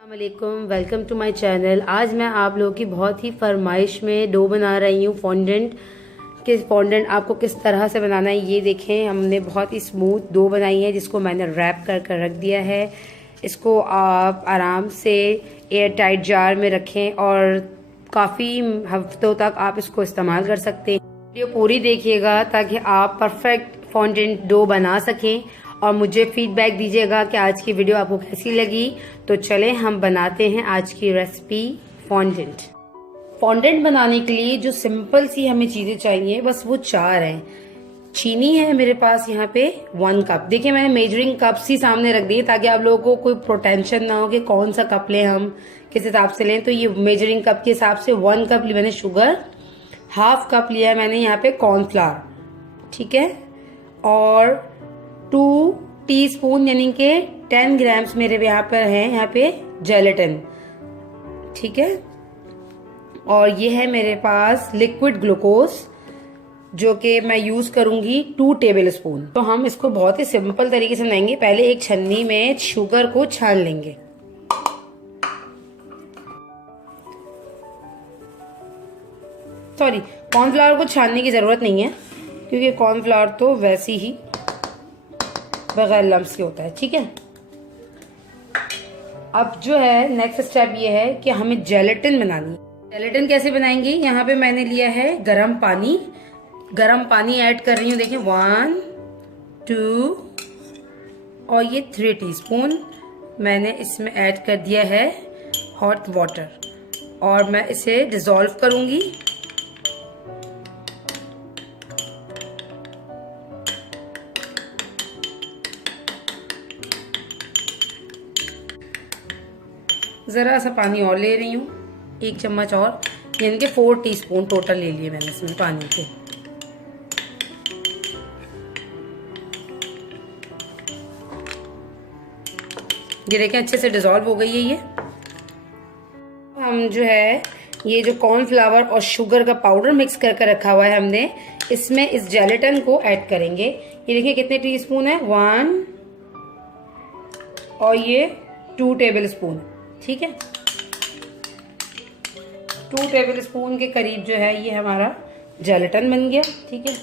वालेकुम, welcome to my channel. आज मैं आप लोगों की बहुत ही फरमाइश में डो बना रही हूँ फॉन्डेंट। फॉन्डेंट आपको किस तरह से बनाना है ये देखें। हमने बहुत ही स्मूथ डो बनाई है जिसको मैंने रैप कर कर रख दिया है। इसको आप आराम से एयर टाइट जार में रखें और काफ़ी हफ्तों तक आप इसको इस्तेमाल कर सकते हैं। वीडियो पूरी देखिएगा ताकि आप परफेक्ट फॉन्डेंट डो बना सकें और मुझे फीडबैक दीजिएगा कि आज की वीडियो आपको कैसी लगी। तो चलें हम बनाते हैं आज की रेसिपी फॉन्डेंट। फॉन्डेंट बनाने के लिए जो सिंपल सी हमें चीजें चाहिए बस वो 4 हैं। चीनी है मेरे पास यहाँ पे 1 कप। देखिए मैंने मेजरिंग कप्स ही सामने रख दिए ताकि आप लोगों को कोई टेंशन ना हो कि कौन सा कप लें, हम किस हिसाब से लें। तो ये मेजरिंग कप के हिसाब से 1 कप ली मैंने शुगर, 1/2 कप लिया है मैंने यहाँ पे कॉर्नफ्लावर, ठीक है, और 2 टीस्पून यानी कि 10 ग्राम्स मेरे यहाँ पर है यहाँ पे जेलेटिन, ठीक है। और ये है मेरे पास लिक्विड ग्लूकोज जो कि मैं यूज करूंगी 2 टेबल स्पून। तो हम इसको बहुत ही सिंपल तरीके से बनाएंगे। पहले एक छन्नी में शुगर को छान लेंगे। सॉरी, कॉर्नफ्लावर को छानने की जरूरत नहीं है क्योंकि कॉर्नफ्लावर तो वैसे ही बगैर लम्स के होता है, ठीक है। अब जो है नेक्स्ट स्टेप ये है कि हमें जेलेटिन बनानी है। जेलेटिन कैसे बनाएंगे? यहाँ पे मैंने लिया है गरम पानी। गरम पानी ऐड कर रही हूँ, देखिए 1, 2 और ये 3 टीस्पून मैंने इसमें ऐड कर दिया है हॉट वाटर और मैं इसे डिसॉल्व करूंगी। ज़रा सा पानी और ले रही हूँ, 1 चम्मच और, यानी कि 4 टीस्पून टोटल ले लिए मैंने इसमें पानी के। ये देखें अच्छे से डिसॉल्व हो गई है ये। हम जो है ये जो कॉर्नफ्लावर और शुगर का पाउडर मिक्स करके रखा हुआ है हमने, इसमें इस जेलेटिन को ऐड करेंगे। ये देखिए कितने टीस्पून है, 1 और ये 2 टेबल स्पून, ठीक है। 2 टेबल स्पून के करीब जो है ये हमारा जेलेटिन बन गया, ठीक है।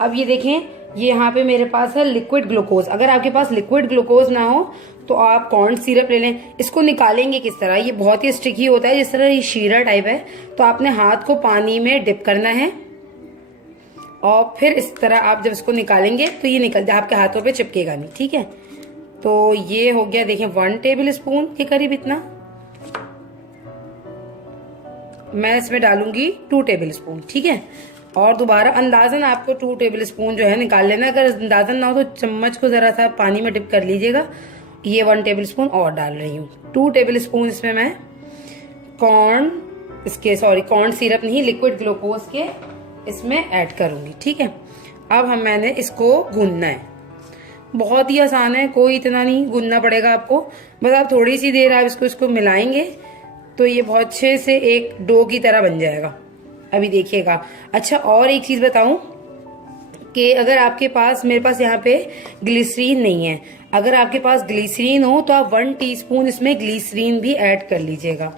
अब ये देखें ये यहाँ पे मेरे पास है लिक्विड ग्लूकोज। अगर आपके पास लिक्विड ग्लूकोज ना हो तो आप कॉर्न सिरप ले लें। इसको निकालेंगे किस तरह? ये बहुत ही स्टिकी होता है, जिस तरह ये शीरा टाइप है। तो आपने हाथ को पानी में डिप करना है और फिर इस तरह आप जब इसको निकालेंगे तो ये निकल जाए, आपके हाथों पे चिपकेगा नहीं, ठीक है। तो ये हो गया देखिए 1 टेबल स्पून के करीब इतना। मैं इसमें डालूंगी 2 टेबल स्पून, ठीक है। और दोबारा अंदाजन आपको 2 टेबल स्पून जो है निकाल लेना। अगर अंदाजन ना हो तो चम्मच को जरा सा पानी में डिप कर लीजिएगा। ये 1 टेबल स्पून और डाल रही हूँ। 2 टेबल स्पून इसमें मैं कॉर्न सिरप नहीं, लिक्विड ग्लूकोज के इसमें ऐड करूंगी, ठीक है। अब मैंने इसको गूंदना है। बहुत ही आसान है, कोई इतना नहीं गूंदना पड़ेगा आपको। बस आप थोड़ी सी देर आप इसको मिलाएंगे तो ये बहुत अच्छे से एक डो की तरह बन जाएगा। अभी देखिएगा। अच्छा, और एक चीज बताऊं कि अगर आपके पास, मेरे पास यहाँ पे ग्लिसरीन नहीं है, अगर आपके पास ग्लिसरीन हो तो आप 1 टीस्पून इसमें ग्लिसरीन भी ऐड कर लीजिएगा।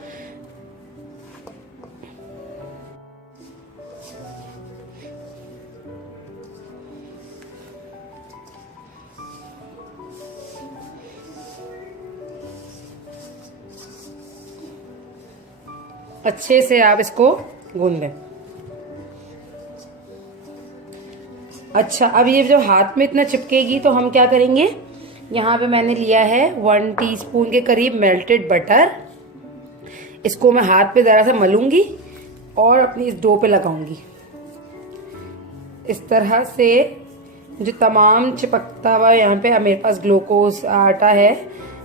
अच्छे से आप इसको गूंद लें। अच्छा, अब ये जब हाथ में इतना चिपकेगी तो हम क्या करेंगे, यहाँ पे मैंने लिया है 1 टीस्पून के करीब मेल्टेड बटर। इसको मैं हाथ पे जरा सा मलूंगी और अपनी इस डो पे लगाऊंगी। इस तरह से जो तमाम चिपकता हुआ यहाँ पे मेरे पास ग्लूकोज आटा है,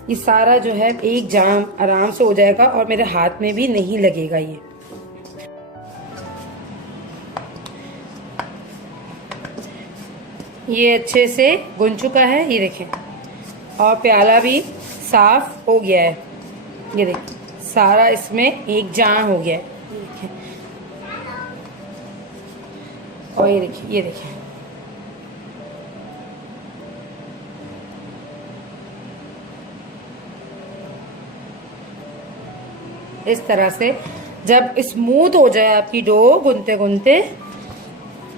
ये सारा जो है एक जाम आराम से हो जाएगा और मेरे हाथ में भी नहीं लगेगा। ये अच्छे से गुन चुका है, ये देखें, और प्याला भी साफ हो गया है। ये देखें सारा इसमें एक जाम हो गया है, और ये देखिए इस तरह से जब स्मूथ हो जाए आपकी डो गूंथते गूंथते,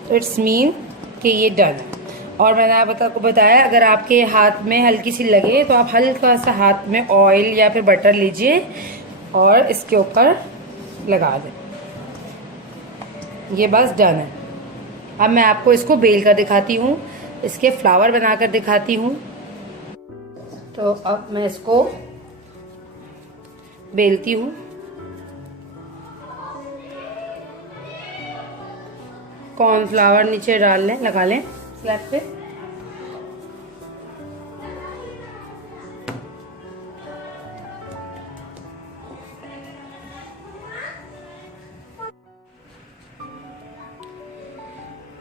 तो इट्स मीन कि ये डन है। और मैंने आपको बताया, अगर आपके हाथ में हल्की सी लगे तो आप हल्का सा हाथ में ऑयल या फिर बटर लीजिए और इसके ऊपर लगा दें। ये बस डन है। अब मैं आपको इसको बेल कर दिखाती हूँ, इसके फ्लावर बनाकर दिखाती हूँ। तो अब मैं इसको बेलती हूँ। कॉर्नफ्लावर नीचे डाल लें, लगा लें स्लैब पे।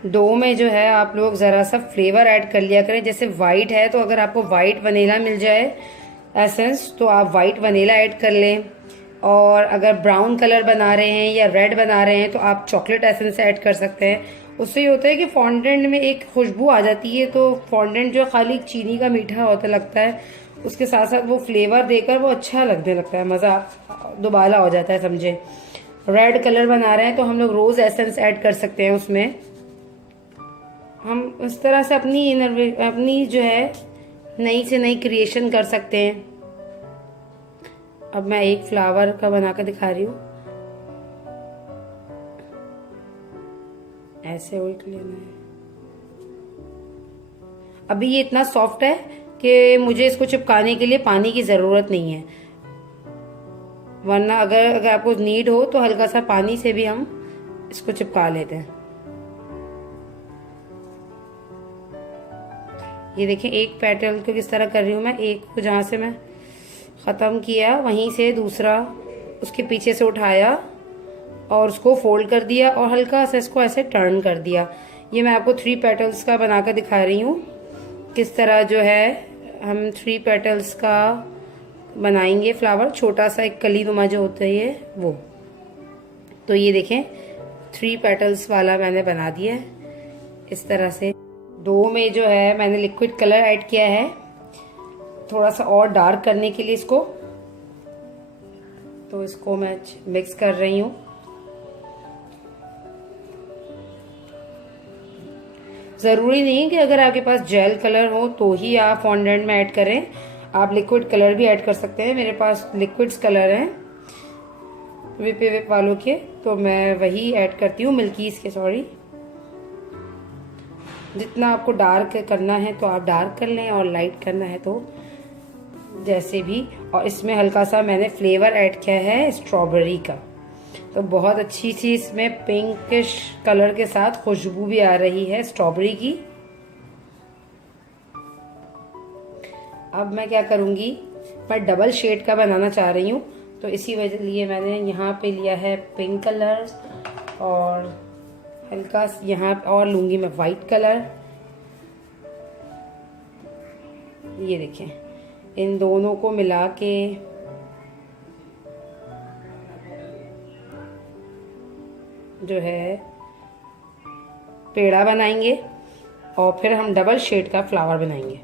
डो में जो है आप लोग ज़रा सा फ्लेवर ऐड कर लिया करें। जैसे वाइट है तो अगर आपको वाइट वनीला मिल जाए एसेंस तो आप वाइट वनीला ऐड कर लें, और अगर ब्राउन कलर बना रहे हैं या रेड बना रहे हैं तो आप चॉकलेट एसेंस ऐड कर सकते हैं। उससे ये होता है कि फॉन्डेंट में एक खुशबू आ जाती है, तो फॉन्डेंट जो खाली चीनी का मीठा होता लगता है, उसके साथ साथ वो फ्लेवर देकर वो अच्छा लगने लगता है, मज़ा दोबारा हो जाता है समझे। रेड कलर बना रहे हैं तो हम लोग रोज़ एसेंस ऐड कर सकते हैं उसमें। हम उस तरह से अपनी जो है नई से नई क्रिएशन कर सकते हैं। अब मैं एक फ्लावर का बनाकर दिखा रही हूँ। ऐसे उल्ट लेना है। अभी ये इतना सॉफ्ट है कि मुझे इसको चिपकाने के लिए पानी की जरूरत नहीं है, वरना अगर आपको नीड हो तो हल्का सा पानी से भी हम इसको चिपका लेते हैं। ये देखिए एक पेटल को किस तरह कर रही हूँ मैं। एक को जहाँ से मैं ख़त्म किया वहीं से दूसरा उसके पीछे से उठाया और उसको फोल्ड कर दिया और हल्का सा इसको ऐसे टर्न कर दिया। ये मैं आपको 3 पेटल्स का बनाकर दिखा रही हूँ, किस तरह जो है हम 3 पेटल्स का बनाएंगे फ्लावर। छोटा सा एक कली नुमा जो होता है वो। तो ये देखें 3 पेटल्स वाला मैंने बना दिया है इस तरह से। डो में जो है मैंने लिक्विड कलर ऐड किया है थोड़ा सा और डार्क करने के लिए इसको। तो इसको मैं मिक्स कर रही हूँ। ज़रूरी नहीं कि अगर आपके पास जेल कलर हो तो ही आप फॉन्डेंट में ऐड करें, आप लिक्विड कलर भी ऐड कर सकते हैं। मेरे पास लिक्विड्स कलर हैं विप वालों के, तो मैं वही ऐड करती हूँ, मिल्कीज़ के सॉरी। जितना आपको डार्क करना है तो आप डार्क कर लें, और लाइट करना है तो जैसे भी। और इसमें हल्का सा मैंने फ्लेवर ऐड किया है स्ट्रॉबेरी का, तो बहुत अच्छी सी इसमें पिंकिश कलर के साथ खुशबू भी आ रही है स्ट्रॉबेरी की। अब मैं क्या करूंगी, मैं डबल शेड का बनाना चाह रही हूँ, तो इसी वजह लिए मैंने यहाँ पे लिया है पिंक कलर और हल्का यहाँ और लूंगी मैं वाइट कलर। ये देखें इन दोनों को मिला के जो है पेड़ा बनाएंगे और फिर हम डबल शेड का फ्लावर बनाएंगे।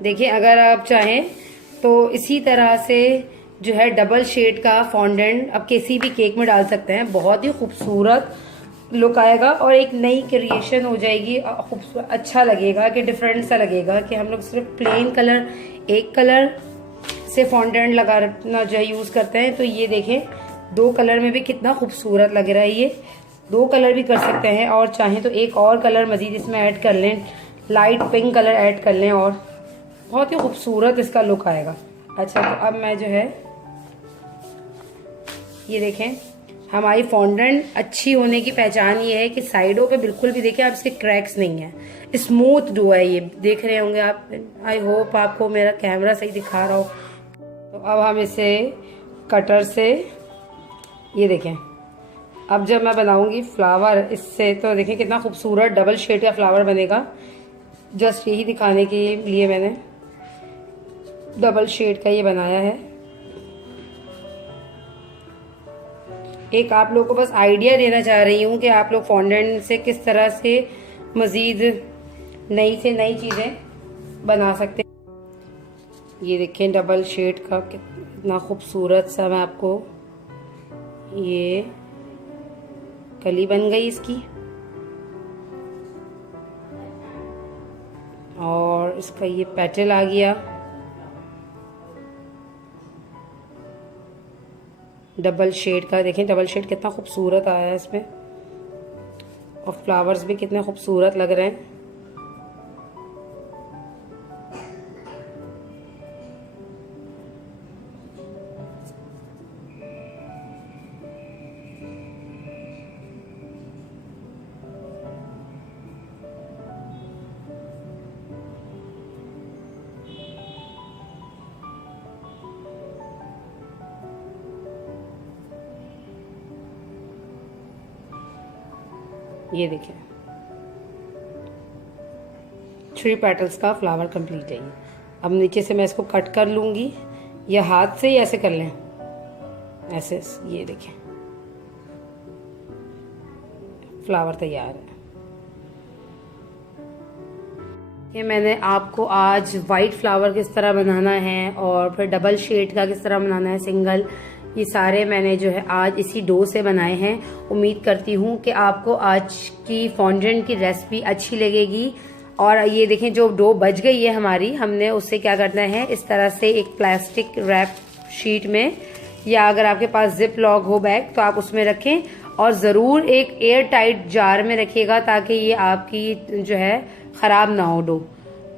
देखिए अगर आप चाहें तो इसी तरह से जो है डबल शेड का फॉन्डेंट अब किसी भी केक में डाल सकते हैं, बहुत ही खूबसूरत लुक आएगा और एक नई क्रिएशन हो जाएगी। खूबसूरत अच्छा लगेगा कि डिफरेंट सा लगेगा कि हम लोग सिर्फ प्लेन कलर एक कलर से फॉन्डेंट लगाना जो है यूज करते हैं। तो ये देखें 2 कलर में भी कितना खूबसूरत लग रहा है। ये 2 कलर भी कर सकते हैं, और चाहें तो एक और कलर मजीद इसमें ऐड कर लें, लाइट पिंक कलर ऐड कर लें और बहुत ही खूबसूरत इसका लुक आएगा। अच्छा तो अब मैं जो है ये देखें हमारी फॉन्डेंट अच्छी होने की पहचान ये है कि साइडों पे बिल्कुल भी देखें आप इसके क्रैक्स नहीं है, स्मूथ डो है। ये देख रहे होंगे आप, आई होप आपको मेरा कैमरा सही दिखा रहा हो। तो अब हम इसे कटर से ये देखें, अब जब मैं बनाऊंगी फ्लावर इससे तो देखें कितना खूबसूरत डबल शेड का फ्लावर बनेगा। जस्ट यही दिखाने के लिए मैंने डबल शेड का ये बनाया है। एक आप लोग को बस आइडिया देना चाह रही हूँ कि आप लोग फॉन्डेंट से किस तरह से मज़ीद नई से नई चीज़ें बना सकते हैं। ये देखें डबल शेड का कितना खूबसूरत सा, मैं आपको ये कली बन गई इसकी, और इसका ये पेटल आ गया डबल शेड का। देखें डबल शेड कितना खूबसूरत आया है इसमें, और फ्लावर्स भी कितने खूबसूरत लग रहे हैं। ये देखिए 3 पेटल्स का फ्लावर कंप्लीट है ये। अब नीचे से मैं इसको कट कर लूंगी, या हाथ से ही ऐसे कर लें, ऐसे। ये देखिए फ्लावर तैयार है। ये मैंने आपको आज वाइट फ्लावर किस तरह बनाना है और फिर डबल शेड का किस तरह बनाना है, सिंगल, ये सारे मैंने जो है आज इसी डो से बनाए हैं। उम्मीद करती हूँ कि आपको आज की फॉन्डेंट की रेसिपी अच्छी लगेगी। और ये देखें जो डो बच गई है हमारी, हमने उससे क्या करना है, इस तरह से एक प्लास्टिक रैप शीट में, या अगर आपके पास जिप लॉक हो बैग तो आप उसमें रखें, और ज़रूर एक एयर टाइट जार में रखिएगा ताकि ये आपकी जो है ख़राब ना हो डो।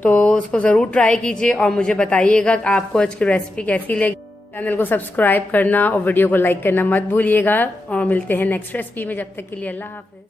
तो उसको ज़रूर ट्राई कीजिए और मुझे बताइएगा कि आपको आज की रेसिपी कैसी लगी। चैनल को सब्सक्राइब करना और वीडियो को लाइक करना मत भूलिएगा, और मिलते हैं नेक्स्ट रेसिपी में। जब तक के लिए अल्लाह हाफिज़।